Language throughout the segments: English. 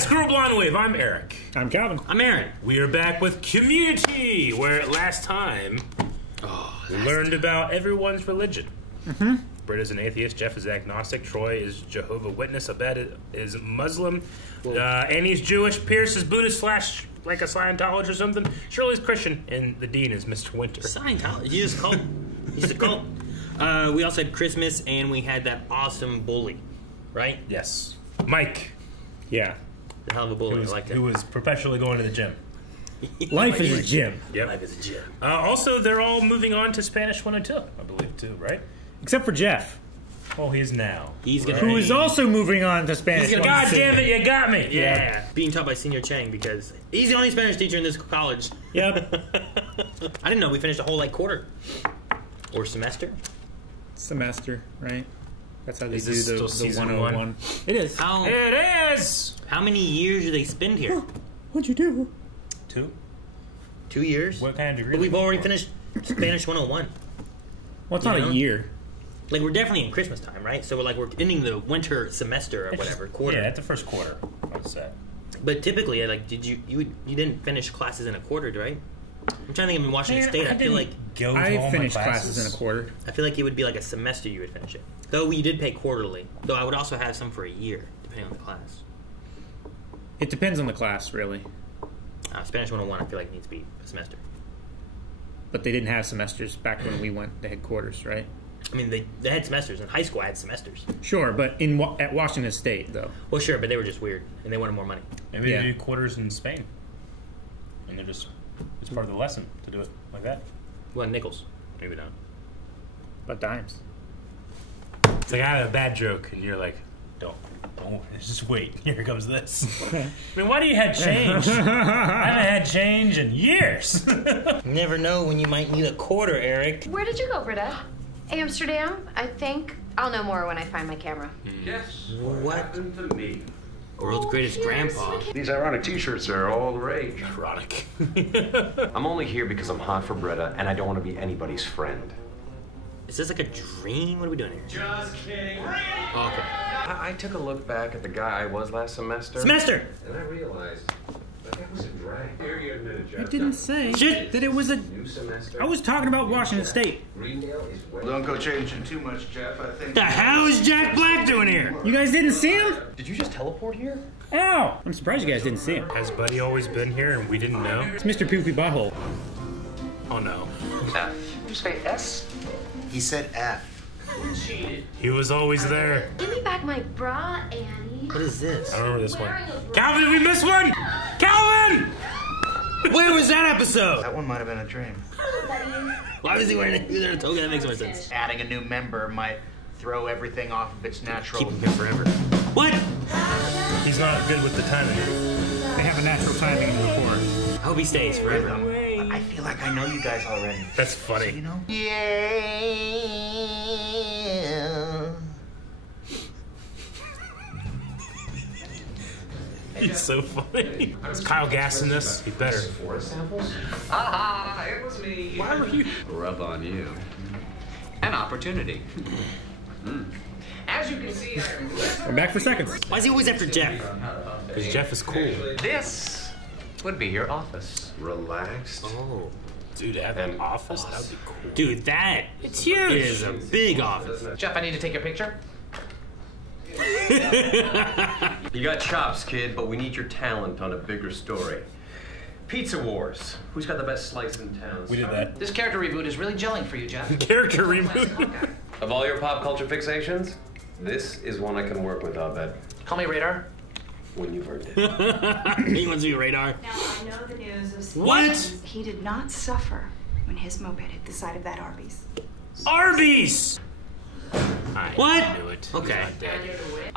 Squirrel Blonde Wave. I'm Eric. I'm Calvin. I'm Aaron. We are back with Community, where last time we learned about everyone's religion. Britt is an atheist, Jeff is agnostic, Troy is Jehovah's Witness, Abed is Muslim, Annie's Jewish, Pierce is Buddhist / like a Scientologist or something, Shirley's Christian, and the Dean is Mr. Winter. Scientology. He's a cult. He's a cult. We also had Christmas, and we had that awesome bully, right? Yes. Mike. Yeah. The hell of a bully. I like that. Who was perpetually going to the gym. Life is a gym. Yep. Life is a gym. Also, they're all moving on to Spanish 102, I believe, too, right? Except for Jeff. Oh, he is now. He's gonna Who is also moving on to Spanish. God damn it, you got me! Yeah. Being taught by Senior Chang because he's the only Spanish teacher in this college. Yep. I didn't know we finished a whole quarter. Or semester. Semester, right? That's how they Is do this the still season 101. one? It is. It is! How many years do they spend here? What'd you do? 2? 2 years? What kind of degree? But we've already finished Spanish 101. Well, it's not a year. Like, we're definitely in Christmas time, right? So we're ending the winter semester or whatever, quarter. Yeah, at the first quarter, I would say. But typically, like, did you didn't finish classes in a quarter, right? I'm trying to think of in Washington State. I feel like I finished classes in a quarter. I feel like it would be like a semester you would finish it. Though we did pay quarterly. Though I would also have some for a year, depending on the class. It depends on the class, really. Spanish 101, I feel like needs to be a semester. But they didn't have semesters back when we went. They had quarters, right? I mean, they had semesters. In high school, I had semesters. Sure, but at Washington State, though. Well, sure, but they were just weird, and they wanted more money. Maybe they do quarters in Spain. And they're just, it's part of the lesson to do it like that. Well, nickels. Maybe not. But dimes. It's like I have a bad joke, and you're like, don't, just wait. Here comes this. I mean, why do you have change? I haven't had change in years. You never know when you might need a quarter, Eric. Where did you go, Britta? Amsterdam, I think. I'll know more when I find my camera. Guess What? happened to me? World's greatest grandpa. These ironic t-shirts are all the rage. Ironic. I'm only here because I'm hot for Britta, and I don't want to be anybody's friend. Is this like a dream? What are we doing here? Just kidding. Oh, okay. I took a look back at the guy I was last semester. Semester! And I realized that was a drag. Here you admit it, Jeff. I didn't say Shit. that it was a... New semester. I was talking about Washington State. Greendale is way. Don't go changing too much, Jeff. I think. The hell is Jack Black doing here? You guys didn't see him? Did you just teleport here? Ow! I'm surprised you guys didn't see him. Has Buddy always been here and we didn't know? It's Mr. Poopy Butthole. Oh no. F. Did you say S? He said F. Cheated. He was always there. Give me back my bra, Annie. What is this? I remember this one. Calvin, did we miss one? Calvin! Where was that episode? That one might have been a dream. Why was he wearing a toga? That makes more sense. Adding a new member might throw everything off of its natural. Keep him here forever. What? He's not good with the timing. They have a natural timing in the report. I hope he stays forever. I feel like I know you guys already. That's funny. You know? Yeah. He's so funny. Is Kyle Gass in this? He better. Ah, it was me. Why were you? Rub on you. An opportunity. As you can see, We're back for seconds. Why is he always after Jeff? Because Jeff is cool. this would be your office. Relaxed. Oh. Dude, to have an office? That would be cool. Dude, that It's huge. is a big office. Jeff, I need to take your picture. You got chops, kid, but we need your talent on a bigger story. Pizza Wars. Who's got the best slice in town? We did that. This character reboot is really gelling for you, Jeff. Character reboot. Of all your pop culture fixations, this is one I can work with, I'll bet. Call me Radar. When you've earned it. He wants to be radar. Now, I know the news of What? He did not suffer when his moped hit the side of that Arby's. Arby's! What? I knew it. He's Okay. not dead.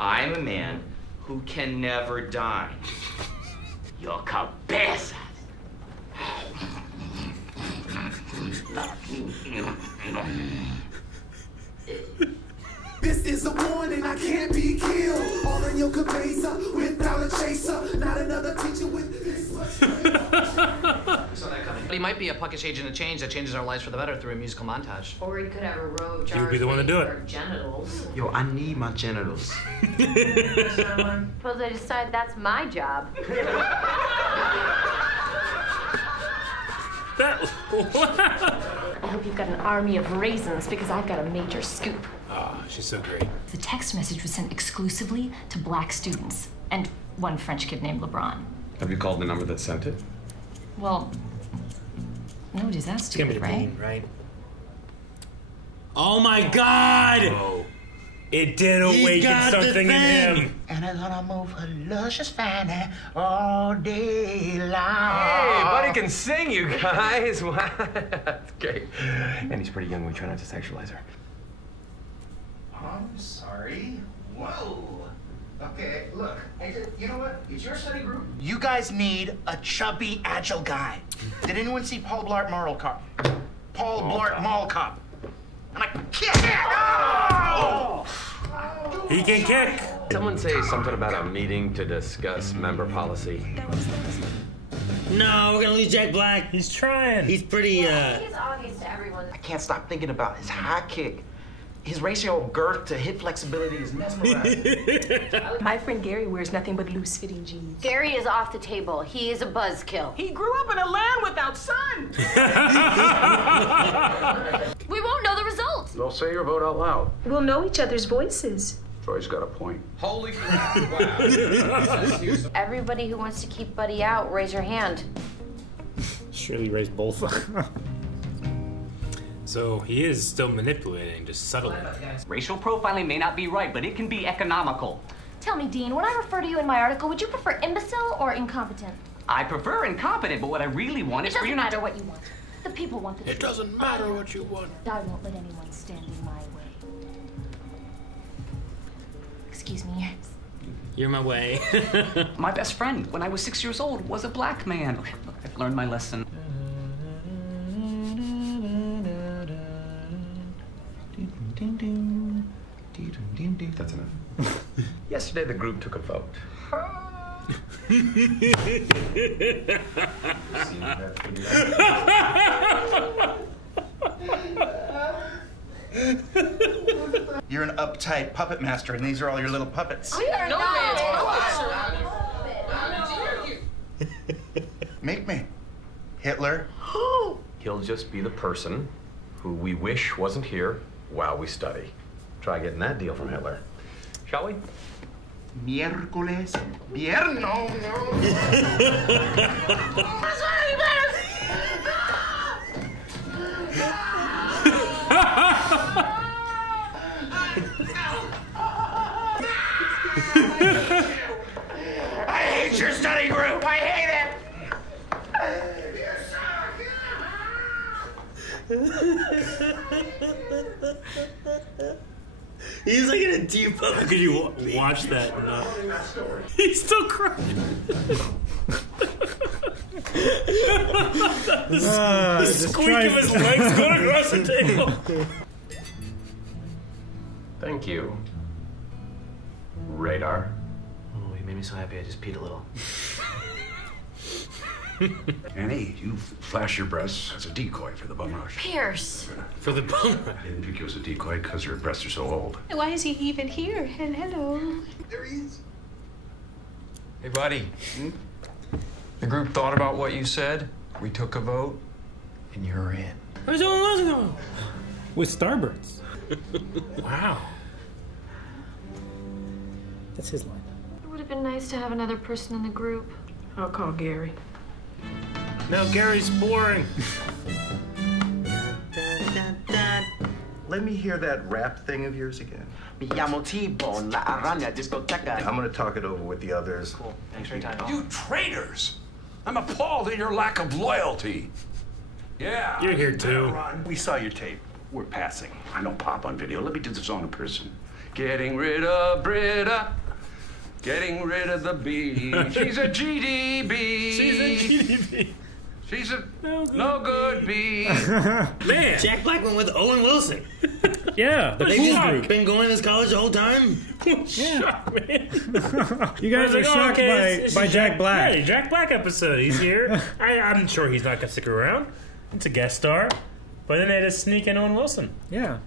I'm a man who can never die. Your cabeza. This is a warning, I can't be killed. All in your cabeza without a chaser. Not another teacher with this much. might be a puckish agent of change that changes our lives for the better through a musical montage. Or he could have a row of jars. You would be the one to do it. for genitals. Yo, I need my genitals. Suppose I decide that's my job. I hope you've got an army of raisins because I've got a major scoop. Oh, she's so great. The text message was sent exclusively to black students and one French kid named LeBron. Have you called the number that sent it? Well, nobody's that stupid, right? Right? Oh my God! Oh, it did awaken something in him. And I'm gonna move her luscious fanny all day long. Hey, buddy can sing, you guys. Wow, that's great. And he's pretty young. We try not to sexualize her. I'm sorry. Whoa. Okay, look. You know what? It's your study group. You guys need a chubby, agile guy. Did anyone see Paul Blart Mall Cop? Paul Blart Mall Cop. And I kick it! Oh! He can kick. Someone say something about a meeting to discuss member policy. No, we're gonna lose Jack Black. He's trying. He's pretty, He's obvious to everyone. I can't stop thinking about his high kick. His ratio of girth to hip flexibility is mesmerizing. My friend Gary wears nothing but loose-fitting jeans. Gary is off the table. He is a buzzkill. He grew up in a land without sun. We won't know the results. Well, say your vote out loud. We'll know each other's voices. Troy's got a point. Holy crap! Wow. Everybody who wants to keep Buddy out, raise your hand. Surely raised both. So he is still manipulating, just subtly. Racial profiling may not be right, but it can be economical. Tell me, Dean, when I refer to you in my article, would you prefer imbecile or incompetent? I prefer incompetent, but what I really want is for you not to... It doesn't matter what you want. The people want the truth. It doesn't matter what you want. I won't let anyone stand in my way. Excuse me. You're my way. My best friend, when I was 6 years old, was a black man. Look, I've learned my lesson. That's enough. Yesterday, the group took a vote. You're an uptight puppet master, and these are all your little puppets. We are not. Make me. Hitler. He'll just be the person who we wish wasn't here while we study. Try getting that deal from Hitler. Shall we? Miércoles. Vierno. I hate your study group. I hate it. He's like in a deep. How could you watch that? No. He's still crying. the squeak of his legs going across the table. Thank you. Radar. Oh, you made me so happy I just peed a little. Annie, you flash your breasts as a decoy for the bum rush. Pierce. For the bum. I didn't think it was a decoy because your breasts are so old. Why is he even here? And hello. There he is. Hey, buddy. The group thought about what you said. We took a vote, and you're in. With Starbursts. Wow. That's his line. It would have been nice to have another person in the group. I'll call Gary. No, Gary's boring. Let me hear that rap thing of yours again. Me llamo T-Bone, La Araña Discoteca. I'm gonna talk it over with the others. Cool. Thanks for your time. You traitors! I'm appalled at your lack of loyalty. Yeah. You're here too. We saw your tape. We're passing. I don't pop on video. Let me do this on in person. Getting rid of Britta. Getting rid of the bee. She's a GDB. She's a GDB. She's a no good bee. Man, Jack Black went with Owen Wilson. Yeah, the They cool just group. been going to this college the whole time. Shock, man. You guys are shocked by Jack Black. Hey, Jack Black episode. He's here. I'm sure he's not going to stick around. It's a guest star. But then they just sneak in Owen Wilson. Yeah.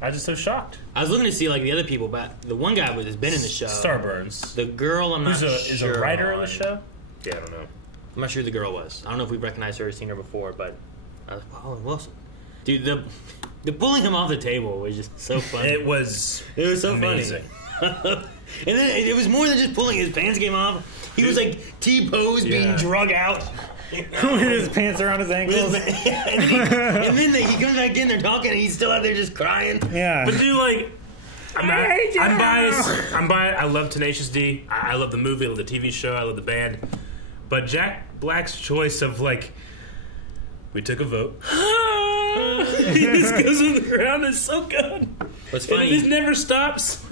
I was just so shocked. I was looking to see like the other people, but the one guy has been in the show. Starburns. The girl, I'm not sure. Is a writer of the show? Yeah, I don't know. I'm not sure who the girl was. I don't know if we recognized her or seen her before, but I was like, Owen Wilson. Dude, the pulling him off the table was just so funny. It was so amazing. funny. And then it was more than just pulling his pants came off. He was like T-pose being drug out. With his pants around his ankles. and then he comes back in, they're talking, and he's still out there just crying. Yeah. But dude, like, I'm biased. I'm biased. I love Tenacious D. I love the movie. I love the TV show. I love the band. But Jack Black's choice of like, we took a vote. He just goes on the ground. Is so good. What's funny? It just never stops.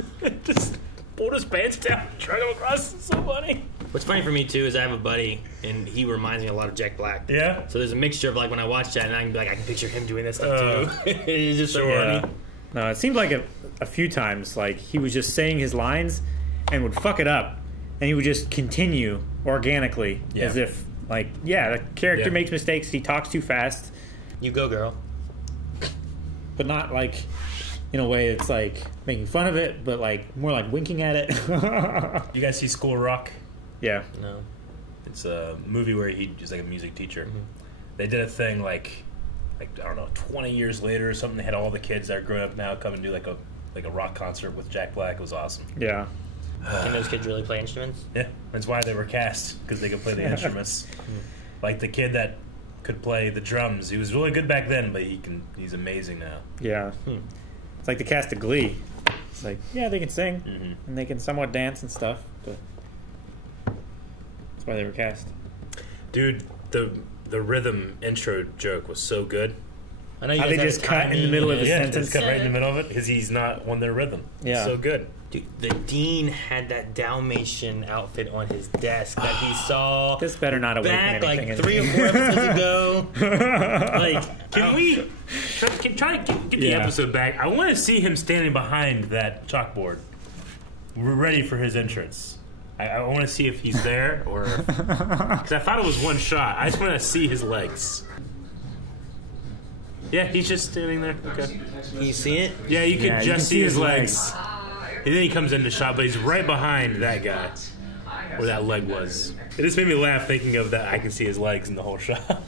Just pulled his pants down, drug him across. It's so funny. What's funny for me too is I have a buddy, and he reminds me a lot of Jack Black. Yeah. So there's a mixture of like when I watch that, and I can be like, I can picture him doing this stuff too. It's just so funny. No, it seemed like a few times like he was just saying his lines and would fuck it up, and he would just continue organically as if like the character makes mistakes, he talks too fast. You go, girl. But not like in a way that's like making fun of it, but like more like winking at it. You guys see School Rock? Yeah. No. It's a movie where he's like a music teacher. Mm-hmm. They did a thing like I don't know, 20 years later or something. They had all the kids that are growing up now come and do like a rock concert with Jack Black. It was awesome. Yeah. Can those kids really play instruments? Yeah, that's why they were cast, because they could play the instruments. Like the kid that could play the drums. He was really good back then, but he's amazing now. Yeah. It's like the cast of Glee. It's like, yeah, they can sing and they can somewhat dance and stuff, but that's why they were cast. Dude, the rhythm intro joke was so good. I know you How guys they just cut in the middle of a sentence. Just cut right in the middle of it because he's not on their rhythm. Yeah. It's so good. Dude, the dean had that Dalmatian outfit on his desk that he saw. This better not awaken back anything like in 3 or 4 episodes ago. Like, can we try to get the episode back? I want to see him standing behind that chalkboard. We're ready for his entrance. I want to see if he's there or because I thought it was one shot. I just want to see his legs. Yeah, he's just standing there. Okay. Can you see it? Yeah, you could just see his legs. And then he comes into shot, but he's right behind that guy where that leg was. It just made me laugh thinking of that. I can see his legs in the whole shot.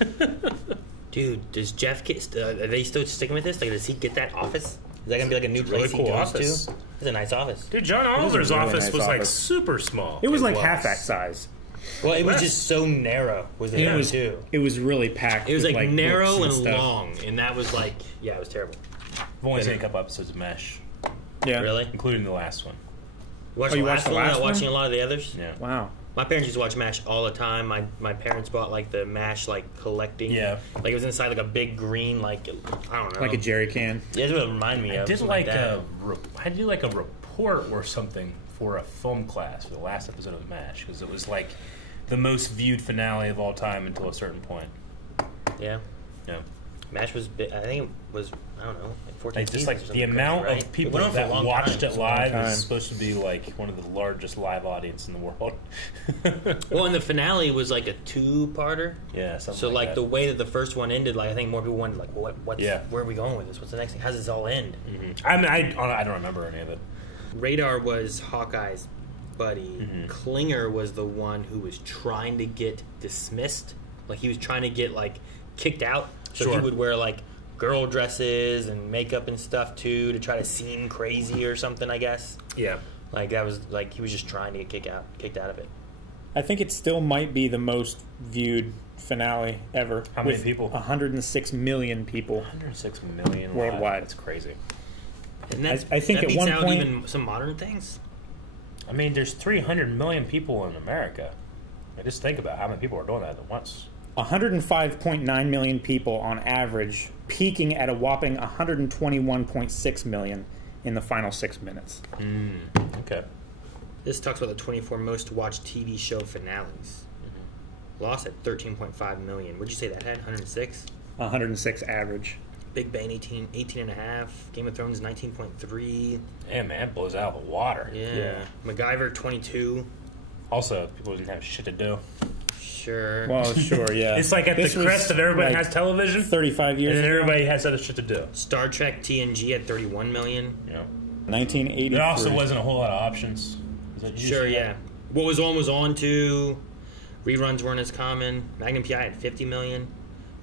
Dude, does Jeff get? Are they still sticking with this? Like, does he get that office? Is that gonna be like a new place really cool he goes office. to? It's a nice office. Dude, John Oliver's office was like super small. It was like half that size. Well, it was just so narrow. Was it too? It was really packed. It was with, like narrow books and stuff. long, and that was like, it was terrible. I've only seen a couple episodes of MASH. Yeah, really, including the last one. You watched the last one? Watching a lot of the others. Yeah. Wow. My parents used to watch MASH all the time. My parents bought like the MASH like collecting. Yeah. Like it was inside like a big green like I don't know. Like a jerry can. Yeah, that's what it reminded me of. I did like a report or something for a film class for the last episode of MASH because it was like the most viewed finale of all time until a certain point. Yeah. Yeah. MASH was big. I think it was, I don't know, like 14 like just seasons like or the something amount crazy, right? of people It went on for a that long watched time. it live time. is supposed to be like one of the largest live audience in the world. Well, and the finale was like a 2-parter. Yeah, something so like that. the way that the first one ended, like I think more people wanted like, what's Yeah. where are we going with this? What's the next thing? How does this all end? Mm-hmm. I mean, I don't remember any of it. Radar was Hawkeye's buddy. Mm-hmm. Klinger was the one who was trying to get dismissed. Like he was trying to get like kicked out. So Sure. he would wear like girl dresses and makeup and stuff too to try to seem crazy or something, I guess. Yeah. Like that was like he was just trying to get kicked out of it. I think it still might be the most viewed finale ever. How many people? 106 million people. 106 million worldwide. That's crazy. And that, I think that at beats one out point, even some modern things. I mean, there's 300 million people in America. Just think about how many people are doing that at once. 105.9 million people on average, peaking at a whopping 121.6 million in the final 6 minutes. Okay. This talks about the 24 most watched TV show finales. Lost at 13.5 million. What'd you say that had? 106? 106 average. Big Bang 18 and a half. Game of Thrones 19.3. Yeah, man, it blows out of the water. Yeah. MacGyver 22. Also, people didn't have shit to do. Sure. Well, sure, yeah. It's like at the crest of everybody has television. 35 years and then ago. everybody has other shit to do. Star Trek TNG at 31 million. Yeah. 1983. There also wasn't a whole lot of options. Sure, yeah. What was on to? Reruns weren't as common. Magnum PI had 50 million.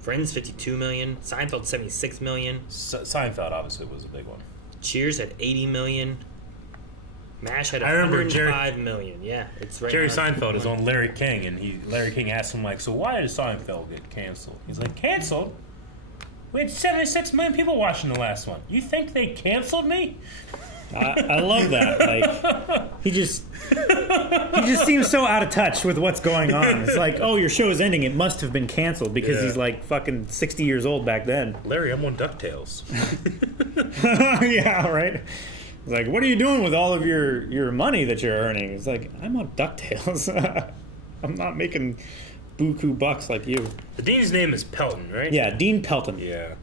Friends 52 million. Seinfeld 76 million. Seinfeld obviously was a big one. Cheers had 80 million. MASH had I remember 105 million. Yeah, it's right. Jerry now. Seinfeld is on Larry King, and Larry King asked him like, "So why did Seinfeld get canceled?" He's like, "Canceled? We had 76 million people watching the last one. You think they canceled me?" I love that. Like he just seems so out of touch with what's going on. It's like, oh, your show is ending. It must have been canceled because he's like fucking 60 years old back then. Larry, I'm on DuckTales. Yeah, right. It's like, what are you doing with all of your money that you're earning? It's like, I'm on DuckTales. I'm not making buku bucks like you. The dean's name is Pelton, right? Yeah, Dean Pelton. Yeah.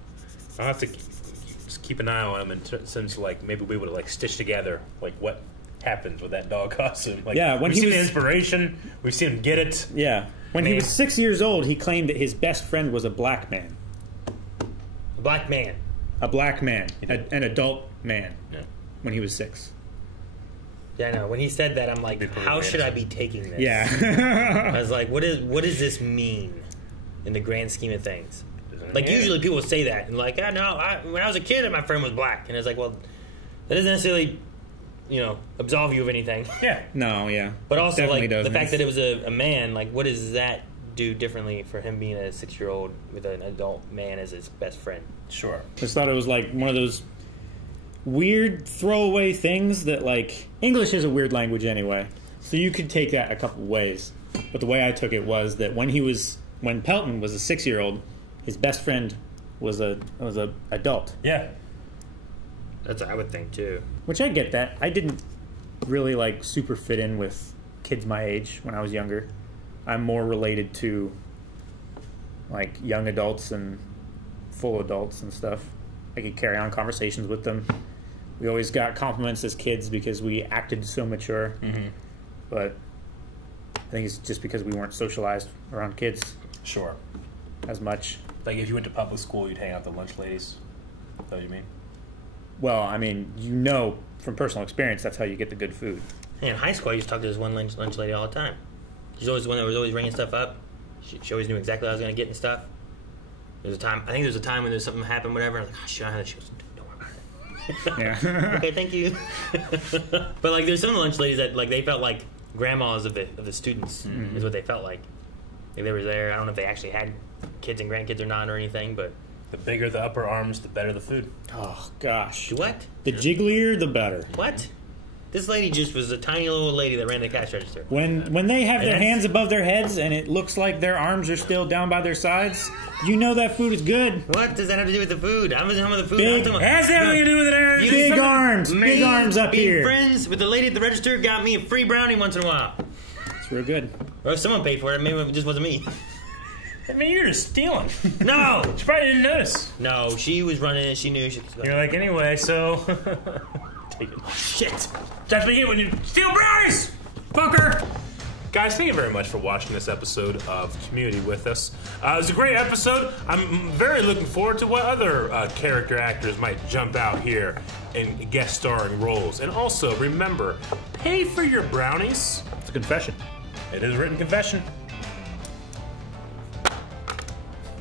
I'll have to just keep an eye on him in sense like maybe we would have like stitched together like what happens with that dog costume. Like, yeah, when we've seen the inspiration, we've seen him get it. Yeah. When he was 6 years old, he claimed that his best friend was a black man. A black man. A black man. An adult man. Yeah. When he was 6. Yeah, I know. When he said that, I'm like, how should I be taking this? Yeah. I was like, what does this mean in the grand scheme of things? Like, usually people say that, and like, when I was a kid, my friend was black. And it's like, well, that doesn't necessarily, absolve you of anything. Yeah. No, yeah. But also, Definitely like, the doesn't. fact that it was a man, like, what does that do differently for him being a 6-year-old with an adult man as his best friend? Sure. I just thought it was like one of those weird throwaway things that, like, English is a weird language anyway, so you could take that a couple ways. But the way I took it was that when Pelton was a 6-year-old, his best friend was a adult. Yeah. That's what I would think too. Which I get that. I didn't really like super fit in with kids my age when I was younger. I'm more related to like young adults and full adults and stuff. I could carry on conversations with them. We always got compliments as kids because we acted so mature. Mm-hmm. But I think it's just because we weren't socialized around kids. Sure. As much. Like if you went to public school, you'd hang out with the lunch ladies. Is that what you mean? Well, I mean, from personal experience, that's how you get the good food. Yeah, in high school, I used to talk to this one lunch lady all the time. She's always the one that was always ringing stuff up. She always knew exactly what I was going to get and stuff. There was a time when there's something happened, whatever. I was like, oh, shit, I have that. She goes, don't worry about it. Yeah. Okay, thank you. But like, there's some lunch ladies that like they felt like grandmas of the students is what they felt like. Like they were there. I don't know if they actually had kids and grandkids or not or anything, but the bigger the upper arms, the better the food. Oh gosh. What? The jigglier, the better. What? This lady just was a tiny little lady that ran the cash register. When they have their hands above their heads and it looks like their arms are still down by their sides, you know that food is good. What does that have to do with the food? I'm talking about the food. Big, has everything to do with it. Big arms. Big arms up here. Friends with the lady at the register got me a free brownie once in a while. It's real good. Or if someone paid for it, maybe it just wasn't me. I mean, you're just stealing. No! She probably didn't notice. No, she was running it. She knew she was going. You're like, anyway, so... Take it. Shit. That's what you get when you steal brownies! Fucker! Guys, thank you very much for watching this episode of Community with us. It was a great episode. I'm very looking forward to what other character actors might jump out here in guest starring roles. And also, remember, pay for your brownies. It's a confession. It is a written confession.